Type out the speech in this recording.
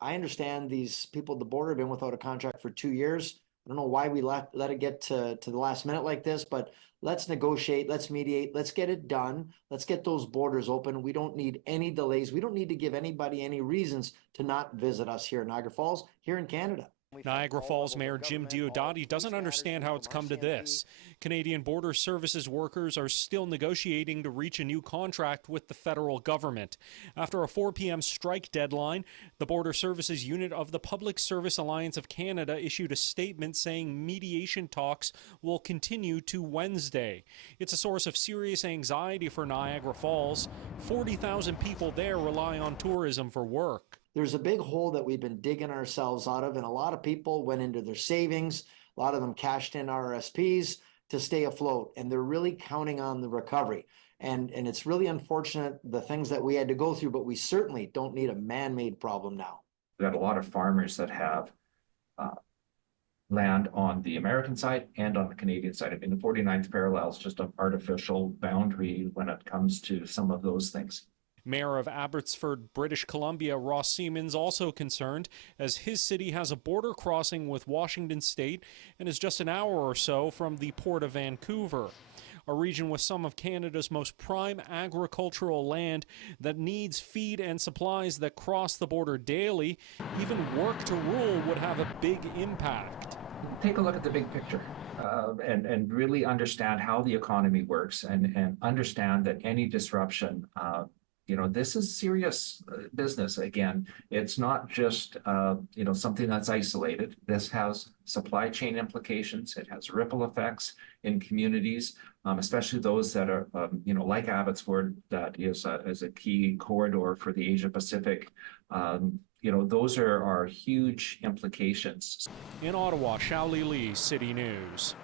I understand these people at the border have been without a contract for 2 years. I don't know why we let it get to the last minute like this, but let's negotiate, let's mediate, let's get it done. Let's get those borders open. We don't need any delays. We don't need to give anybody any reasons to not visit us here in Niagara Falls, here in Canada. Niagara Falls Mayor Jim Diodati doesn't understand how it's come to this. Canadian Border Services workers are still negotiating to reach a new contract with the federal government. After a 4 p.m. strike deadline, the Border Services unit of the Public Service Alliance of Canada issued a statement saying mediation talks will continue to Wednesday. It's a source of serious anxiety for Niagara Falls. 40,000 people there rely on tourism for work. There's a big hole that we've been digging ourselves out of, and a lot of people went into their savings. A lot of them cashed in RSPs to stay afloat, and they're really counting on the recovery. And it's really unfortunate the things that we had to go through, but we certainly don't need a man-made problem now. We've got a lot of farmers that have land on the American side and on the Canadian side. I mean, the 49th parallel is just an artificial boundary when it comes to some of those things. Mayor of Abbotsford, British Columbia, Ross Siemens, also concerned as his city has a border crossing with Washington State and is just an hour or so from the Port of Vancouver, a region with some of Canada's most prime agricultural land that needs feed and supplies that cross the border daily. Even work to rule would have a big impact. Take a look at the big picture. And really understand how the economy works and understand that any disruption this is serious business. Again, it's not just, something that's isolated. This has supply chain implications. It has ripple effects in communities, especially those that are, like Abbotsford, that is a key corridor for the Asia Pacific. Those are huge implications. In Ottawa, Shaoli Lee, City News.